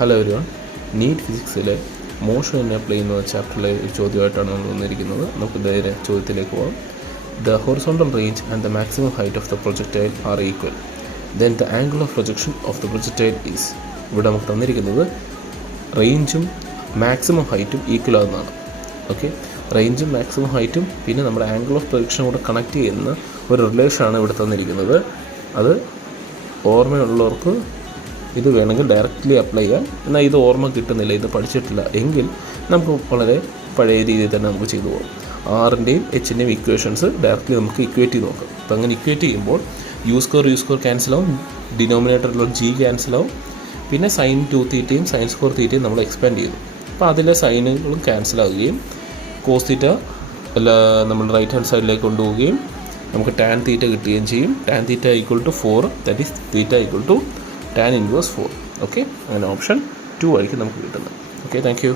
Hello everyone, NEET ഫിസിക്സിലെ motion in a plane എന്ന ചാപ്റ്ററിലെ ഒരു ചോദ്യമായിട്ടാണ് നമ്മൾ വന്നിരിക്കുന്നത്. നമുക്ക് നേരെ ചോദ്യത്തിലേക്ക് പോകാം. The horizontal range and the maximum height of the projectile are equal, then the angle of projection of the projectile is. ഇവിടെ നമുക്ക് തന്നിരിക്കുന്നത് റേഞ്ചും മാക്സിമം ഹൈറ്റും ഈക്വൽ ആകുന്നതാണ്. ഓക്കെ, റേഞ്ചും മാക്സിമം ഹൈറ്റും പിന്നെ നമ്മുടെ ആംഗിൾ ഓഫ് പ്രൊജക്ഷനും കൂടെ കണക്ട് ചെയ്യുന്ന ഒരു റിലേഷനാണ് ഇവിടെ തന്നിരിക്കുന്നത്. അത് ഓർമ്മയുള്ളവർക്ക് ഇത് വേണമെങ്കിൽ ഡയറക്റ്റ്ലി അപ്ലൈ ചെയ്യാം. എന്നാൽ ഇത് ഓർമ്മ കിട്ടുന്നില്ല, ഇത് പഠിച്ചിട്ടില്ല എങ്കിൽ നമുക്ക് വളരെ പഴയ രീതിയിൽ തന്നെ നമുക്ക് ചെയ്തു പോകാം. ആറിൻ്റെയും എച്ചിൻ്റെയും ഇക്വേഷൻസ് ഡയറക്റ്റ്ലി നമുക്ക് ഇക്വേറ്റ് ചെയ്ത് നോക്കാം. അപ്പോൾ അങ്ങനെ ഇക്വേറ്റ് ചെയ്യുമ്പോൾ യു സ്ക്വയർ ക്യാൻസലാവും, ഡിനോമിനേറ്ററിലുള്ള ജി ക്യാൻസലാവും, പിന്നെ സൈൻ 2θയും സൈൻ സ്ക്വയർ θയും നമ്മൾ എക്സ്പാൻഡ് ചെയ്തു. അപ്പോൾ അതിലെ സൈനുകളും ക്യാൻസലാവുകയും കോസ് തീറ്റ നമ്മൾ റൈറ്റ് ഹാൻഡ് സൈഡിലേക്ക് കൊണ്ടുപോവുകയും നമുക്ക് ടാൻ തീറ്റ കിട്ടുകയും ചെയ്യും. Tan theta equal to 4, that is theta equal to tan inverse 4. Okay, അങ്ങനെ ഓപ്ഷൻ 2 ആയിരിക്കും നമുക്ക് കിട്ടുന്നത്. Okay, thank U.